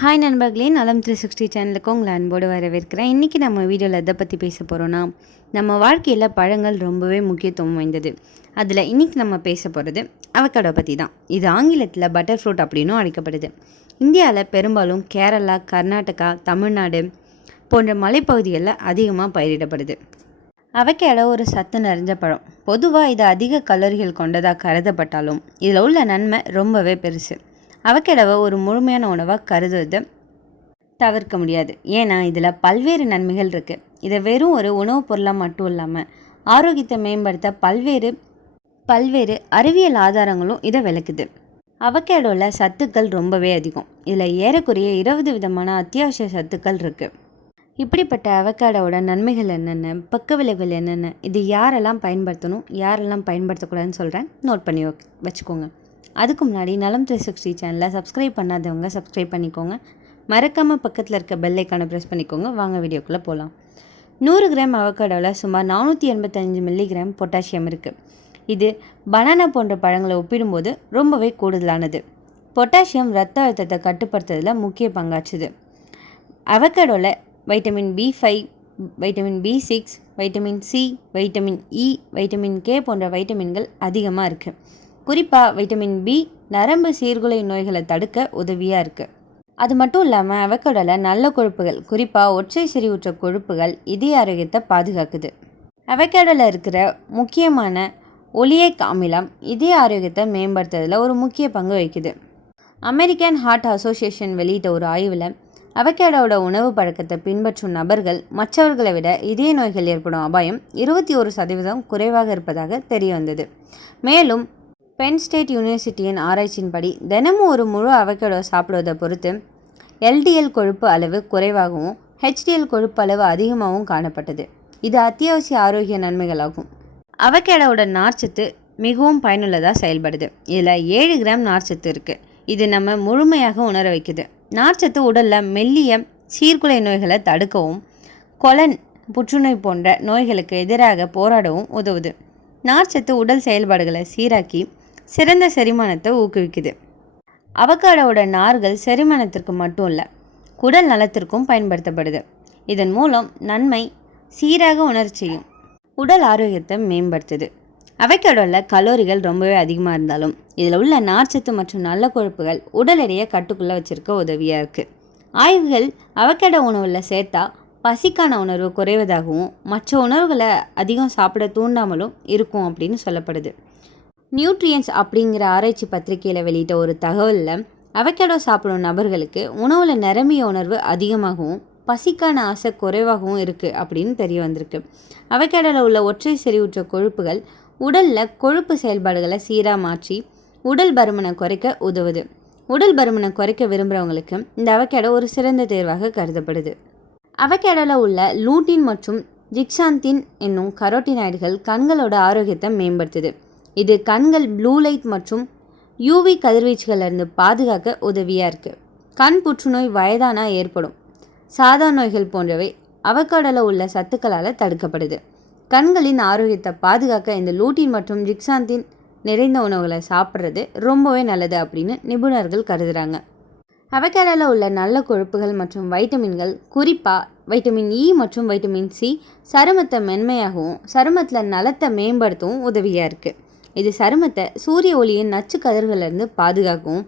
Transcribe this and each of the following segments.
Hi நண்பர்களே, நலம் 360 சேனலுக்கு உங்களை அன்போடு வரவேற்கிறேன். இன்றைக்கி நம்ம வீடியோவில் எதை பற்றி பேச போகிறோன்னா, நம்ம வாழ்க்கையில் பழங்கள் ரொம்பவே முக்கியத்துவம் வாய்ந்தது. அதில் இன்றைக்கி நம்ம பேச போகிறது அவகேடோ பற்றி தான். இது ஆங்கிலத்தில் பட்டர் ஃப்ரூட் அப்படின்னும் அழைக்கப்படுது. இந்தியாவில் பெரும்பாலும் கேரளா, கர்நாடகா, தமிழ்நாடு போன்ற மலைப்பகுதிகளில் அதிகமாக பயிரிடப்படுது. அவகேடோ ஒரு சத்து நிறைஞ்ச பழம். பொதுவாக இது அதிக கலோரிகள் கொண்டதாக கருதப்பட்டாலும் இதில் உள்ள நன்மை ரொம்பவே பெருசு. அவகேடோவை ஒரு முழுமையான உணவாக கருதுவது தவிர்க்க முடியாது. ஏன்னா இதில் பல்வேறு நன்மைகள் இருக்குது. இதை வெறும் ஒரு உணவுப் பொருளாக மட்டும் இல்லாமல் ஆரோக்கியத்தை மேம்படுத்த பல்வேறு அறிவியல் ஆதாரங்களும் இதை விளக்குது. அவகேடோவில் சத்துக்கள் ரொம்பவே அதிகம். இதில் ஏறக்குறைய 20 விதமான அத்தியாவசிய சத்துக்கள் இருக்குது. இப்படிப்பட்ட அவகேடோவோட நன்மைகள் என்னென்ன, பக்க விளைவுகள் என்னென்ன, இது யாரெல்லாம் பயன்படுத்தணும், யாரெல்லாம் பயன்படுத்தக்கூடாதுன்னு சொல்கிறேன், நோட் பண்ணி வச்சுக்கோங்க. அதுக்கு முன்னாடி நலம் 360 சேனலை சப்ஸ்கிரைப் பண்ணாதவங்க சப்ஸ்கிரைப் பண்ணிக்கோங்க. மறக்காமல் பக்கத்தில் இருக்க பெல் ஐக்கானை ப்ரெஸ் பண்ணிக்கோங்க. வாங்க வீடியோக்குள்ளே போகலாம். 100 கிராம் அவகேடோவில் சுமார் 485 மில்லிகிராம் பொட்டாசியம் இருக்குது. இது பனானா போன்ற பழங்களை ஒப்பிடும்போது ரொம்பவே கூடுதலானது. பொட்டாசியம் இரத்த அழுத்தத்தை கட்டுப்படுத்துறதுல முக்கிய பங்காற்றுது. அவகேடோவில் vitamin B5, vitamin B6, vitamin C, vitamin E, vitamin K போன்ற வைட்டமின்கள் அதிகமாக இருக்குது. குறிப்பாக வைட்டமின் B நரம்பு சீர்குலை நோய்களை தடுக்க உதவியாக இருக்குது. அது மட்டும் இல்லாமல் அவகேடோவில் நல்ல கொழுப்புகள், குறிப்பாக ஒற்றை செறிவுற்ற கொழுப்புகள் இதய ஆரோக்கியத்தை பாதுகாக்குது. அவகேடோவில் இருக்கிற முக்கியமான ஒலியேக் அமிலம் இதய ஆரோக்கியத்தை மேம்படுத்துறதுல ஒரு முக்கிய பங்கு வகிக்குது. அமெரிக்கன் ஹார்ட் அசோசியேஷன் வெளியிட்ட ஒரு ஆய்வில் அவகேடோவோட உணவு பழக்கத்தை பின்பற்றும் நபர்கள் மற்றவர்களை விட இதய நோய்கள் ஏற்படும் அபாயம் 21% குறைவாக இருப்பதாக தெரிய வந்தது. மேலும் பென் ஸ்டேட் யூனிவர்சிட்டியின் ஆராய்ச்சியின்படி தினமும் ஒரு முழு அவகேடோ சாப்பிடுவதை பொறுத்து LDL கொழுப்பு அளவு குறைவாகவும் HDL கொழுப்பு அளவு அதிகமாகவும் காணப்பட்டது. இது அத்தியாவசிய ஆரோக்கிய நன்மைகளாகும். அவகேடோவோட நார்ச்சத்து மிகவும் பயனுள்ளதாக செயல்படுது. இதில் 7 கிராம் நார்ச்சத்து இருக்குது. இது நம்ம முழுமையாக உணர வைக்குது. நார்ச்சத்து உடலில் மெல்லிய சீர்குலை நோய்களை தடுக்கவும் கொலன் புற்றுநோய் போன்ற நோய்களுக்கு எதிராக போராடவும் உதவுது. நார்ச்சத்து உடல் செயல்பாடுகளை சீராக்கி சிறந்த செரிமானத்தை ஊக்குவிக்குது. அவகேடோவோட நார்கள் செரிமானத்திற்கு மட்டும் இல்லை, குடல் நலத்திற்கும் பயன்படுத்தப்படுது. இதன் மூலம் நன்மை சீராக உணரச் செய்யும், உடல் ஆரோக்கியத்தை மேம்படுத்துது. அவகேடோவில் கலோரிகள் ரொம்பவே அதிகமாக இருந்தாலும் இதில் உள்ள நார்ச்சத்து மற்றும் நல்ல கொழுப்புகள் உடல் எடையை கட்டுக்குள்ளே வச்சுருக்க உதவியாக இருக்குது. ஆய்வுகள் அவகேடோ உணவில் சேர்த்தா பசிக்கான உணர்வு குறைவதாகவும் மற்ற உணவுகளை அதிகம் சாப்பிட தூண்டாமலும் இருக்கும் அப்படின்னு சொல்லப்படுது. நியூட்ரியன்ஸ் அப்படிங்கிற ஆராய்ச்சி பத்திரிகையில் வெளியிட்ட ஒரு தகவலில் அவகேடோ சாப்பிடும் நபர்களுக்கு உணவில் நிரம்பிய உணர்வு அதிகமாகவும் பசிக்கான ஆசை குறைவாகவும் இருக்குது அப்படின்னு தெரிய வந்திருக்கு. அவகேடோவில் உள்ள ஒற்றை செறிவுற்ற கொழுப்புகள் உடலில் கொழுப்பு செயல்பாடுகளை சீராக மாற்றி உடல் பருமனை குறைக்க உதவுது. உடல் பருமனை குறைக்க விரும்புகிறவங்களுக்கு இந்த அவகேடோ ஒரு சிறந்த தேர்வாக கருதப்படுது. அவகேடோவில் உள்ள லூட்டின் மற்றும் ஜிக்சாந்தின் என்னும் கரோட்டினாய்டுகள் கண்களோட ஆரோக்கியத்தை மேம்படுத்துது. இது கண்கள் ப்ளூ லைட் மற்றும் UV கதிர்வீச்சுகளிலிருந்து பாதுகாக்க உதவியாக இருக்குது. கண் புற்றுநோய் வயதானா ஏற்படும் சாதா நோய்கள் போன்றவை அவகேடோவில் உள்ள சத்துக்களால் தடுக்கப்படுது. கண்களின் ஆரோக்கியத்தை பாதுகாக்க இந்த லூட்டின் மற்றும் ஜிக்சாந்தின் நிறைந்த உணவுகளை சாப்பிட்றது ரொம்பவே நல்லது அப்படின்னு நிபுணர்கள் கருதுகிறாங்க. அவகேடோவில் உள்ள நல்ல கொழுப்புகள் மற்றும் வைட்டமின்கள், குறிப்பாக வைட்டமின் E மற்றும் வைட்டமின் C சருமத்தை மென்மையாகவும் சருமத்தில் நலத்தை மேம்படுத்தவும் உதவியாக இருக்குது. இது சருமத்தை சூரிய ஒளியின் நச்சு கதிர்களிலிருந்து பாதுகாக்கவும்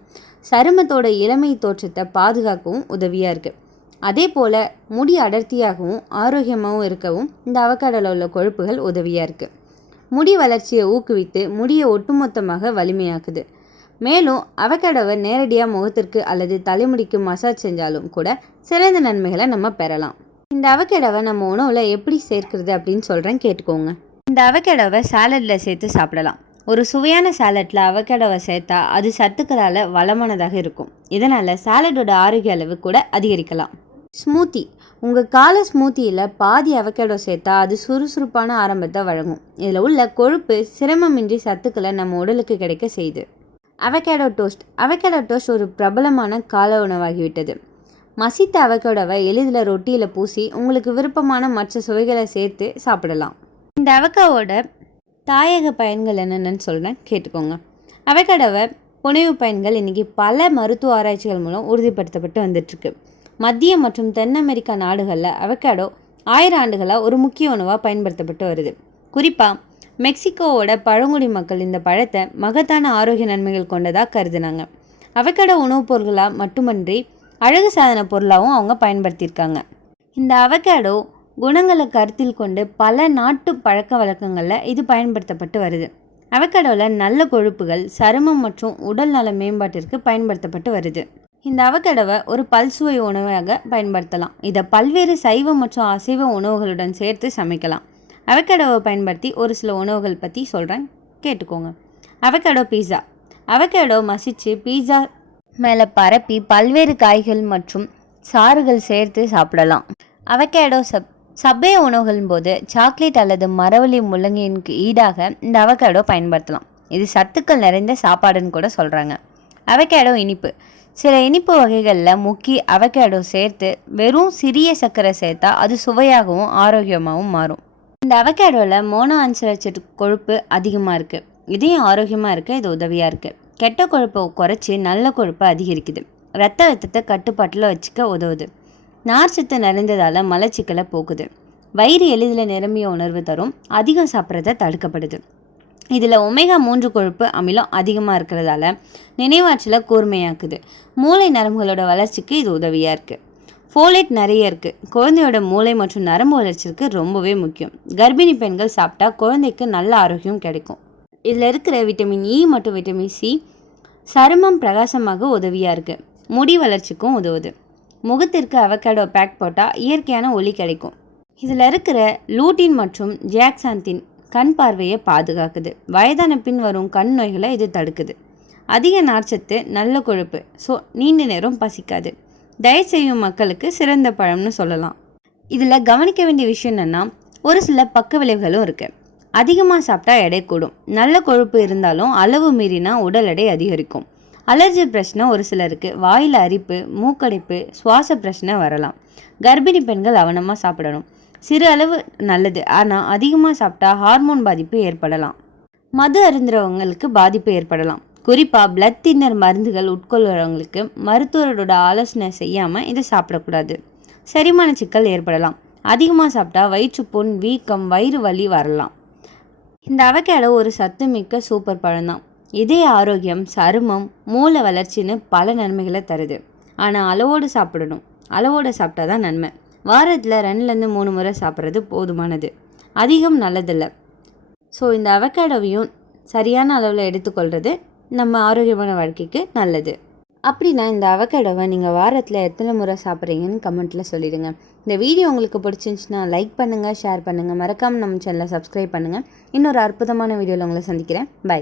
சருமத்தோட இளமை தோற்றத்தை பாதுகாக்கவும் உதவியாக இருக்குது. அதே போல் முடி அடர்த்தியாகவும் ஆரோக்கியமாகவும் இருக்கவும் இந்த அவகேடோவில் உள்ள கொழுப்புகள் உதவியாக இருக்குது. முடி வளர்ச்சியை ஊக்குவித்து முடியை ஒட்டுமொத்தமாக வலிமையாக்குது. மேலும் அவகேடோவை நேரடியாக முகத்திற்கு அல்லது தலைமுடிக்கு மசாஜ் செஞ்சாலும் கூட சிறந்த நன்மைகளை நம்ம பெறலாம். இந்த அவகேடோவை நம்ம உணவில் எப்படி சேர்க்கிறது அப்படின்னு சொல்கிறேன், கேட்டுக்கோங்க. இந்த அவகேடோவை சாலடில் சேர்த்து சாப்பிடலாம். ஒரு சுவையான சாலட்டில் அவகேடோவை சேர்த்தா அது சத்துக்களால் வளமானதாக இருக்கும். இதனால் சாலடோட ஆரோக்கிய அளவு கூட அதிகரிக்கலாம். ஸ்மூத்தி, உங்கள் கால ஸ்மூத்தியில் பாதி அவகேடோ சேர்த்தா அது சுறுசுறுப்பான ஆரம்பத்தை வழங்கும். இதில் உள்ள கொழுப்பு சிரமமின்றி சத்துக்களை நம்ம உடலுக்கு கிடைக்க செய்யுது. அவகேடோ டோஸ்ட், அவகேடோ டோஸ்ட் ஒரு பிரபலமான கால உணவாகிவிட்டது. மசித்த அவகேடோவை எளிதில் ரொட்டியில் பூசி உங்களுக்கு விருப்பமான மற்ற சுவைகளை சேர்த்து சாப்பிடலாம். இந்த அவகேடோவோட தாயக பயன்கள் என்னென்னு சொல்கிறேன், கேட்டுக்கோங்க. அவகேடோவை புனைவு பயன்கள் இன்றைக்கி பல மருத்துவ ஆராய்ச்சிகள் மூலம் உறுதிப்படுத்தப்பட்டு வந்துட்டுருக்கு. மத்திய மற்றும் தென் அமெரிக்கா நாடுகளில் அவகேடோ 1000 ஆண்டுகளாக ஒரு முக்கிய உணவாக பயன்படுத்தப்பட்டு வருது. குறிப்பாக மெக்சிகோவோட பழங்குடி மக்கள் இந்த பழத்தை மகத்தான ஆரோக்கிய நன்மைகள் கொண்டதாக கருதுனாங்க. அவகேடோ உணவுப் பொருட்களாக மட்டுமன்றி அழகு சாதன பொருளாகவும் அவங்க பயன்படுத்தியிருக்காங்க. இந்த அவகேடோ குணங்களை கருத்தில் கொண்டு பல நாட்டு பழக்க வழக்கங்களில் இது பயன்படுத்தப்பட்டு வருது. அவகேடோவில் நல்ல கொழுப்புகள் சருமம் மற்றும் உடல் நல மேம்பாட்டிற்கு பயன்படுத்தப்பட்டு வருது. இந்த அவகேடோவை ஒரு பல்சுவை உணவாக பயன்படுத்தலாம். இதை பல்வேறு சைவ மற்றும் அசைவ உணவுகளுடன் சேர்த்து சமைக்கலாம். அவகேடோவை பயன்படுத்தி ஒரு சில உணவுகள் பற்றி சொல்கிறேன், கேட்டுக்கோங்க. அவகேடோ பீஸா. அவகேடோ மசிச்சு பீஸா மேலே பரப்பி பல்வேறு காய்கள் மற்றும் சாறுகள் சேர்த்து சாப்பிடலாம். அவகேடோ சப்வே உணவுகளின் போது சாக்லேட் அல்லது மரவள்ளி முள்ளங்கிக்கு ஈடாக இந்த அவகேடோ பயன்படுத்தலாம். இது சத்துக்கள் நிறைந்த சாப்பாடுன்னு கூட சொல்கிறாங்க. அவகேடோ இனிப்பு. சில இனிப்பு வகைகளில் முக்கி அவகேடோ சேர்த்து வெறும் சிறிய சர்க்கரை சேர்த்தா அது சுவையாகவும் ஆரோக்கியமாகவும் மாறும். இந்த அவகேடோவில் மோனோ அன்சாச்சுரேட்டட் கொழுப்பு அதிகமாக இருக்குது. இதையும் ஆரோக்கியமாக இருக்க இது உதவியாக இருக்குது. கெட்ட கொழுப்பை குறைச்சி நல்ல கொழுப்பை அதிகரிக்குது. இரத்த அழுத்தத்தை கட்டுப்பாட்டில் வச்சுக்க உதவுது. நார்ச்சத்து நிறைந்ததால் மலச்சிக்கலை போக்குது. வயிறு எளிதில் நிரம்பிய உணர்வு தரும். அதிகம் சாப்பிட்றத தடுக்கப்படுது. இதில் ஒமேகா 3 கொழுப்பு அமிலம் அதிகமாக இருக்கிறதால நினைவாற்றலை கூர்மையாக்குது. மூளை நரம்புகளோட வளர்ச்சிக்கு இது உதவியாக இருக்குது. ஃபோலேட் நிறைய இருக்குது. குழந்தையோட மூளை மற்றும் நரம்பு வளர்ச்சிக்கு ரொம்பவே முக்கியம். கர்ப்பிணி பெண்கள் சாப்பிட்டா குழந்தைக்கு நல்ல ஆரோக்கியம் கிடைக்கும். இதில் இருக்கிற விட்டமின் இ மற்றும் விட்டமின் சி சருமம் பிரகாசமாக உதவியாக இருக்குது. முடி வளர்ச்சிக்கும் உதவுது. முகத்திற்கு அவகேடோ பேக் போட்டால் இயற்கையான ஒளி கிடைக்கும். இதில் இருக்கிற லூட்டின் மற்றும் ஜியாக்சாந்தின் கண் பார்வையை பாதுகாக்குது. வயதான பின் வரும் கண் நோய்களை இது தடுக்குது. அதிக நார்ச்சத்து நல்ல கொழுப்பு, ஸோ நீண்ட நேரம் பசிக்காது. டயட் செய்யும் மக்களுக்கு சிறந்த பழம்னு சொல்லலாம். இதில் கவனிக்க வேண்டிய விஷயம் என்னென்னா, ஒரு சில பக்க விளைவுகளும் இருக்குது. அதிகமாக சாப்பிட்டா எடை கூடும். நல்ல கொழுப்பு இருந்தாலும் அளவு மீறினா உடல் எடை அதிகரிக்கும். அலர்ஜி பிரச்சனை ஒரு சிலருக்கு, வாயில் அரிப்பு, மூக்கடைப்பு, சுவாச பிரச்சனை வரலாம். கர்ப்பிணி பெண்கள் கவனமாக சாப்பிடணும். சிறு அளவு நல்லது, ஆனால் அதிகமாக சாப்பிட்டா ஹார்மோன் பாதிப்பு ஏற்படலாம். மது அருந்துறவங்களுக்கு பாதிப்பு ஏற்படலாம். குறிப்பாக பிளட் தின்னர் மருந்துகள் உட்கொள்கிறவங்களுக்கு மருத்துவரோட ஆலோசனை செய்யாமல் இதை சாப்பிடக்கூடாது. செரிமான சிக்கல் ஏற்படலாம். அதிகமாக சாப்பிட்டா வயிற்றுப்புண், வீக்கம், வயிறு வலி வரலாம். இந்த அவகேடோ ஒரு சத்து மிக்க சூப்பர் பழம்தான். இதய ஆரோக்கியம், சருமம், மூளை வளர்ச்சின்னு பல நன்மைகளை தருது. ஆனால் அளவோடு சாப்பிடணும். அளவோடு சாப்பிட்டா தான் நன்மை. வாரத்தில் 2லேருந்து 3 முறை சாப்பிட்றது போதுமானது. அதிகம் நல்லதில்லை. ஸோ இந்த அவகேடோவையும் சரியான அளவில் எடுத்துக்கொள்கிறது நம்ம ஆரோக்கியமான வாழ்க்கைக்கு நல்லது. அப்படின்னா இந்த அவகேடோவை நீங்கள் வாரத்தில் எத்தனை முறை சாப்பிட்றீங்கன்னு கமெண்ட்டில் சொல்லிடுங்க. இந்த வீடியோ உங்களுக்கு பிடிச்சிருந்துச்சுன்னா லைக் பண்ணுங்கள், ஷேர் பண்ணுங்கள். மறக்காமல் நம்ம சேனலை சப்ஸ்கிரைப் பண்ணுங்கள். இன்னொரு அற்புதமான வீடியோவில் உங்களை சந்திக்கிறேன். பை.